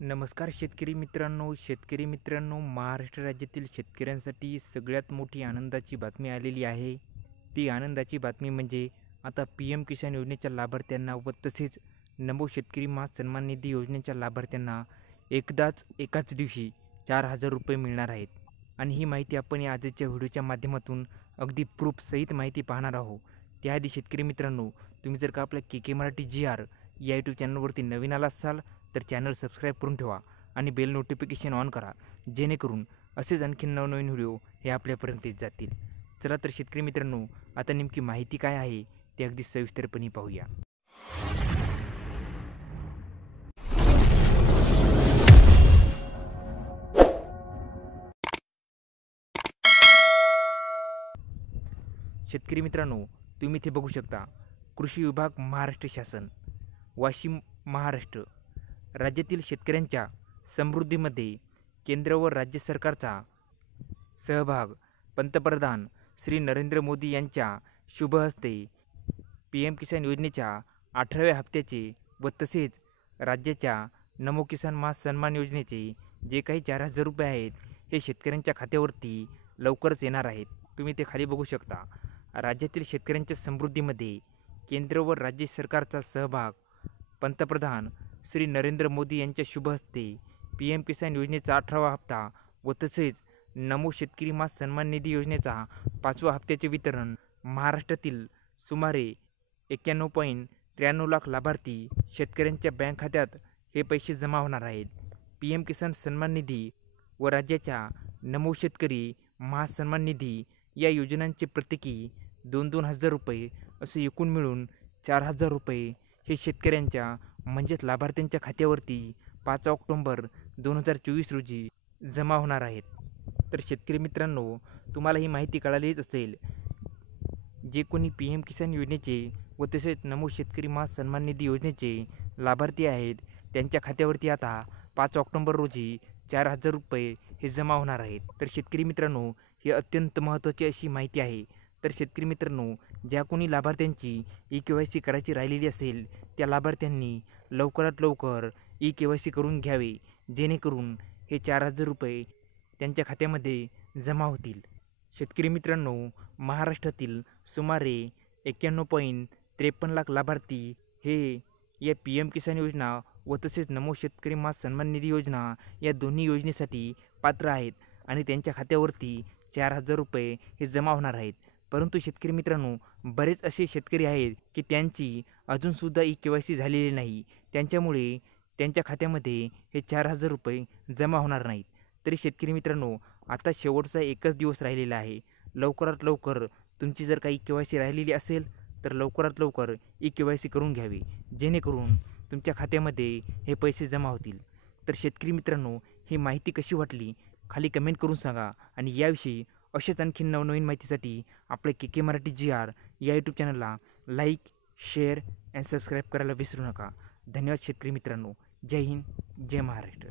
नमस्कार शेतकरी मित्रांनो, महाराष्ट्र राज्यातील शेतकऱ्यांसाठी सगळ्यात मोठी आनंदाची बातमी आलेली आहे. ती आनंदाची बातमी म्हणजे आता PM किसान योजनेच्या लाभार्थ्यांना व तसेच नमो शेतकरी सन्मान निधी योजनेच्या लाभार्थ्यांना एकाच दिवशी 4,000 रुपये मिळणार आहेत. आणि ही माहिती आपण या आजच्या व्हिडिओच्या माध्यमातून अगदी प्रूफ सहित माहिती पाहणार आहोत. त्याआधी शेतकरी मित्रांनो, तुम्ही जर का आपल्या KK मराठी GR या यूट्यूब चॅनलवरती नवीन आला असाल तर चॅनल सबस्क्राईब करून ठेवा आणि बेल नोटिफिकेशन ऑन करा, जेणेकरून असेच आणखी नवनवीन व्हिडिओ हे आपल्यापर्यंत येत जातील. चला तर शेतकरी मित्रांनो, आता नेमकी माहिती काय आहे ते अगदी सविस्तरपणे पाहूया. शेतकरी मित्रांनो, तुम्ही इथे बघू शकता कृषी विभाग महाराष्ट्र शासन वाशिम महाराष्ट्र राज्यातील शेतकऱ्यांच्या समृद्धीमध्ये केंद्र व राज्य सरकारचा सहभाग. पंतप्रधान श्री नरेंद्र मोदी यांच्या शुभ हस्ते PM किसान योजनेच्या 18व्या हप्त्याचे व तसेच राज्याच्या नमो किसान सन्मान योजनेचे जे काही 4,000 रुपये आहेत हे शेतकऱ्यांच्या खात्यावरती लवकरच येणार आहेत. तुम्ही ते खाली बघू शकता. राज्यातील शेतकऱ्यांच्या समृद्धीमध्ये केंद्र व राज्य सरकारचा सहभाग. पंतप्रधान श्री नरेंद्र मोदी यांच्या शुभ हस्ते PM किसान योजनेचा 18वा हप्ता व तसेच नमो शेतकरी सन्मान निधी योजनेचा 5व्या हप्त्याचे वितरण. महाराष्ट्रातील सुमारे 91.93 लाख लाभार्थी शेतकऱ्यांच्या बँक खात्यात हे पैसे जमा होणार आहेत. PM किसान सन्मान निधी व राज्याच्या नमो शेतकरी सन्मान निधी या योजनांचे प्रत्येकी 2,000 रुपये असे एकूण मिळून 4,000 रुपये हे शेतकऱ्यांच्या म्हणजेच लाभार्थ्यांच्या खात्यावरती 5 ऑक्टोबर 2024 रोजी जमा होणार आहेत. तर शेतकरी मित्रांनो, तुम्हाला ही माहिती कळालीच असेल. जे कोणी PM किसान योजनेचे व तसेच नमो शेतकरी सन्मान निधी योजनेचे लाभार्थी आहेत त्यांच्या खात्यावरती आता 5 ऑक्टोबर रोजी 4,000 रुपये हे जमा होणार आहेत. तर शेतकरी मित्रांनो, ही अत्यंत महत्त्वाची अशी माहिती आहे. तर शेतकरी मित्रांनो, ज्या कोणी लाभार्थ्यांची eKYC करायची राहिलेली असेल त्या लाभार्थ्यांनी लवकरात लवकर eKYC करून घ्यावे, जेणेकरून हे 4,000 रुपये त्यांच्या खात्यामध्ये जमा होतील. शेतकरी मित्रांनो, महाराष्ट्रातील सुमारे 91.53 लाख लाभार्थी हे या PM किसान योजना व तसेच नमो शेतकरी सन्मान निधी योजना या दोन्ही योजनेसाठी पात्र आहेत आणि त्यांच्या खात्यावरती 4,000 रुपये हे जमा होणार आहेत. परंतु शेतकरी मित्रांनो, बरेच असे शेतकरी आहेत की त्यांची अजूनसुद्धा eKYC झालेली नाही. त्यांच्यामुळे त्यांच्या खात्यामध्ये हे 4,000 रुपये जमा होणार नाहीत. तरी शेतकरी मित्रांनो, आता शेवटचा एकच दिवस राहिलेला आहे. लवकरात लवकर तुमची जर काही eKYC राहिलेली असेल तर लवकरात लवकर eKYC करून घ्यावे, जेणेकरून तुमच्या खात्यामध्ये हे पैसे जमा होतील. तर शेतकरी मित्रांनो, ही माहिती कशी वाटली खाली कमेंट करून सांगा आणि याविषयी अशाच आणखी नवनवीन माहितीसाठी आपल्या KK मराठी GR या यूट्यूब चॅनलला लाईक, शेअर आणि सबस्क्राईब करायला विसरू नका. धन्यवाद शेतकरी मित्रांनो. जय हिंद, जय महाराष्ट्र.